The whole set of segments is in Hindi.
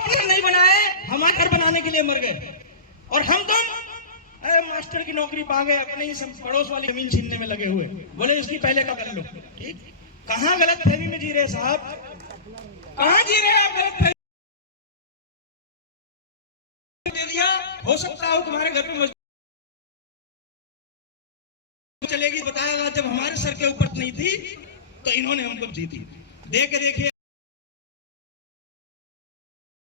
अपने नहीं बनाए, हमारे घर बनाने के लिए मर गए। और हम तुम मास्टर की नौकरी पा गए, अपने ही पड़ोस वाली जमीन छीनने में लगे हुए, बोले इसकी पहले का कर लो। ठीक, कहाँ गलत फहमी में जी रहे साहब, कहाँ जी रहे आप? गलत फहमी दे दिया, हो सकता हो तुम्हारे घर पे चलेगी, बताएगा जब हमारे सर के ऊपर नहीं थी तो इन्होंने हमको दी थी। देख के देखिए,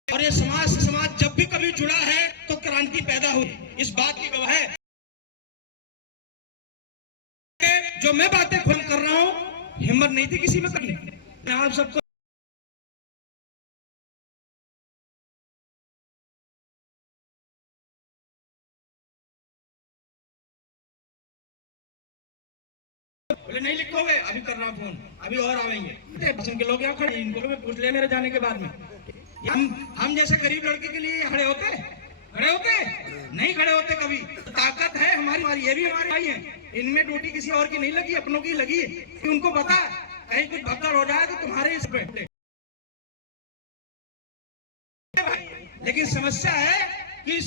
और ये समाज से समाज जब भी कभी जुड़ा है तो क्रांति पैदा हुई, इस बात की गवाह है। जो मैं बातें खुल कर रहा हूं, हिम्मत नहीं थी किसी में करनी। आप सबको बोले नहीं लिखोगे, अभी कर रहा फोन, अभी और आवेंगे। पसंद के लोग यहाँ खड़े, इनको मैं पूछ लिया मेरे जाने के बाद में। हम जैसे गरीब लड़के के लिए खड़े होते नहीं खड़े होते कभी। ताकत है हमारी, ये भी हमारे भाई हैं, इनमें ड्यूटी किसी और की नहीं लगी, अपनों की लगी है कि उनको पता कहीं कुछ भगदड़ हो जाए तो तुम्हारे इस पे। लेकिन समस्या है कि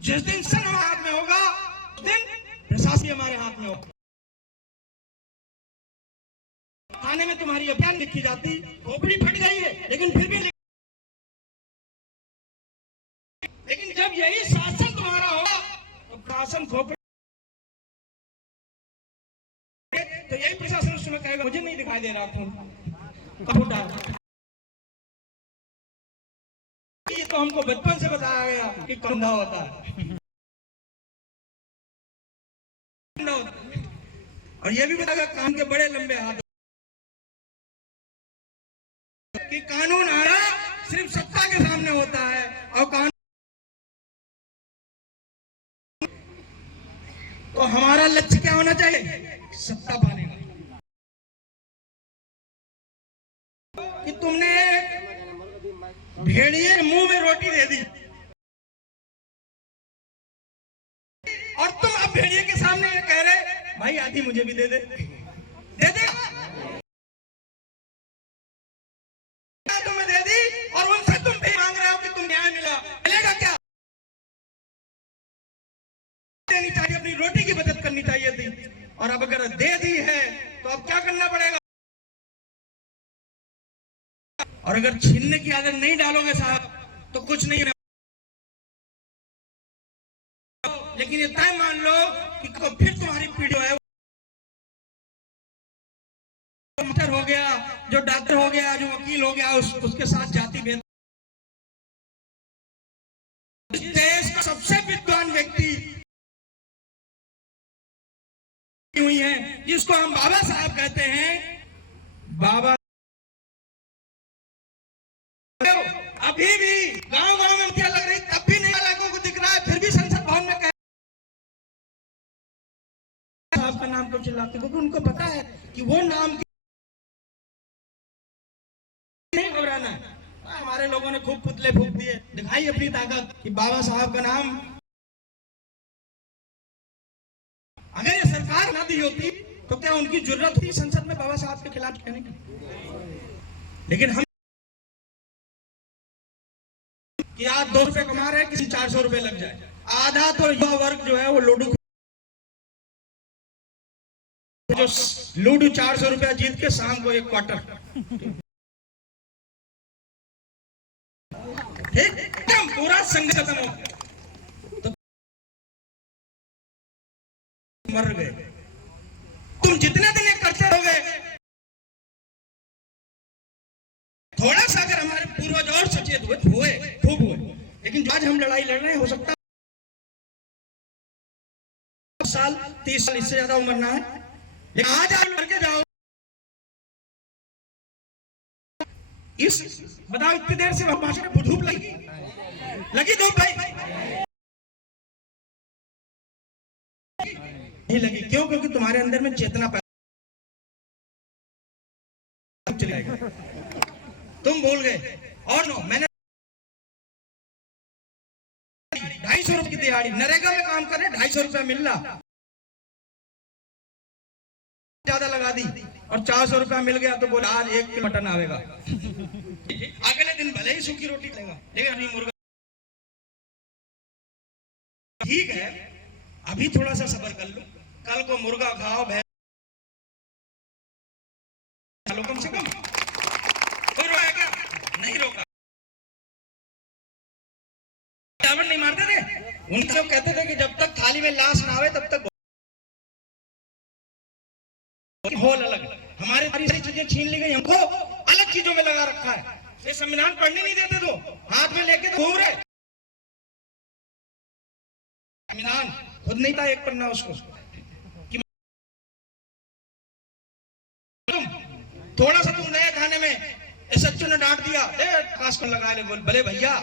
जिस दिन सन हमारे हाथ में होगा उस दिन प्रशासन हमारे हाथ में होगा। थाने में तुम्हारी अभियान लिखी जाती, खोपड़ी फट गई है, लेकिन फिर भी लेकिन जब यही शासन तुम्हारा होगा तो प्रशासन खोपड़ी, तो यही प्रशासन उस समय कहेगा मुझे नहीं दिखाई दे रहा फोन। ये तो हमको बचपन से बताया गया कि कंधा होता है, और ये भी बताया गया कान के बड़े लंबे हाथ, कि कानून आया सिर्फ सत्ता के सामने होता है, और कानून तो हमारा लक्ष्य क्या होना चाहिए? सत्ता पाने का। कि तुमने भेड़िए मुंह में रोटी दे दी और तुम अब भेड़िए के सामने ये कह रहे भाई आधी मुझे भी दे दे, तुम्हें दे दी, और उनसे तुम भी मांग रहे हो कि तुम न्याय मिलेगा क्या? देनी चाहिए, अपनी रोटी की बचत करनी चाहिए थी, और अब अगर दे दी है तो अब क्या करना पड़ेगा? और अगर छीनने की आदत नहीं डालोगे साहब तो कुछ नहीं है। लेकिन ये तय मान लो कि फिर तुम्हारी पीढ़ी है, डॉक्टर हो गया, जो डॉक्टर हो गया, जो वकील हो गया, उसके साथ जाति भेद। इस देश का सबसे विद्वान व्यक्ति हुई है, जिसको हम बाबा साहब कहते हैं, बाबा अभी भी गांव गांव में क्या लग रही, तब भी नहीं लोगों को दिख रहा है, फिर भी संसद भवन में कह साहब का नाम क्यों चिल्लाते, क्योंकि उनको पता है कि वो नाम नहीं घबराना है। हमारे लोगों ने खूब पुतले फूंक दिए, दिखाई अपनी ताकत कि बाबा साहब का नाम, अगर ये सरकार ना दी होती तो क्या उनकी जरूरत थी संसद में बाबा साहब के खिलाफ कहने की? लेकिन हम कि आज 2 रुपए कमा रहे हैं, किसी 400 रुपए लग जाए, आधा तो युवा वर्ग जो है वो लूडो, जो लूडो 400 रुपया जीत के शाम को 1 क्वार्टर, एकदम पूरा संघ खत्म हो तो मर गए। तुम जितने दिन करते रहोगे, थोड़ा सा अगर हमारे पूर्वज और सचेत हुए खूब हुए, लेकिन जो आज हम लड़ाई लड़ रहे हैं, हो सकता है साल 30 साल इससे ज्यादा उम्र ना है, लेकिन आज आप लड़के जाओ, इस बताओ इतनी देर से भाषा में धूप लगी धूप नहीं लगी, क्यों? क्योंकि तुम्हारे अंदर में चेतना पैदा चली जाएगी, तुम भूल गए। और नो, मैंने 250 रुपए की दिहाड़ी, नरेगा में काम कर रहे, 250 रुपया मिल रहा, ज्यादा लगा दी और 400 रुपया मिल गया तो बोला आज 1 किलो मटन आएगा। अगले दिन भले ही सूखी रोटी खाएगा, लेकिन अभी मुर्गा ठीक है, अभी थोड़ा सा सब्र कर लो, कल को मुर्गा खाओ, भैंस कम से कम। कोई रोका क्या? नहीं रोका। नहीं मारते थे, उन सब कहते थे कि जब तक थाली में लाश ना आवे तब तक होल अलग। हमारी सारी चीजें छीन ली गई, हमको अलग चीजों में लगा रखा है। ये संविधान पढ़ने नहीं देते तो हाथ में लेके तो घूम रहे। संविधान खुद नहीं था एक पन्ना उसको कि थोड़ा सा तुम गए खाने में, सच्चू ने डांट दिया, काश को लगा ले, बोल भले भैया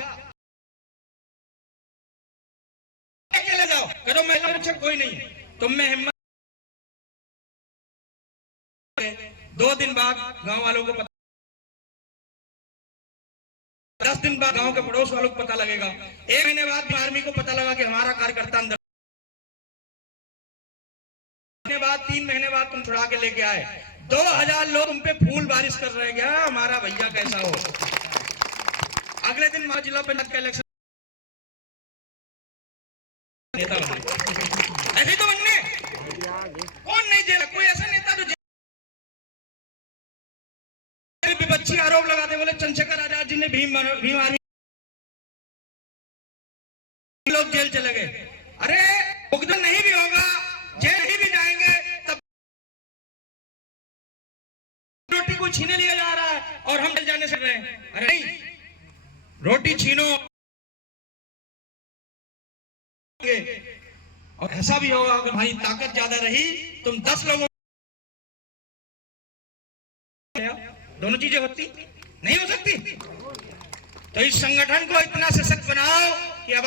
अकेले जाओ, करो महिला रक्षक कोई नहीं, तुम में हिम्मत। 2 दिन बाद गांव वालों को पता, 10 दिन बाद गांव के पड़ोस वालों को पता लगेगा, 1 महीने बाद आर्मी को पता लगा कि हमारा कार्यकर्ता अंदर, 3 महीने बाद तुम छुड़ा के लेके आए, 2000 लोग तुम पे फूल बारिश कर रहे हैं, हमारा भैया कैसा हो। अगले दिन जिला पंचायत का इलेक्शन नेता बनने, ऐसे तो बनने कौन नहीं जेल, कोई ऐसा नेता जो विपक्षी आरोप लगाते, बोले चंद्रशेखर आजाद जी ने भीम आर्मी लोग जेल चले गए। अरे भुगतान नहीं भी होगा, जेल नहीं भी जाएंगे, तब रोटी को छीने लिया जा रहा है और हम जेल जाने से रहे हैं। अरे नहीं, रोटी छीनो और ऐसा भी होगा अगर भाई ताकत ज्यादा रही, तुम 10 लोगों, दोनों चीजें होती नहीं हो सकती। तो इस संगठन को इतना सशक्त बनाओ कि अब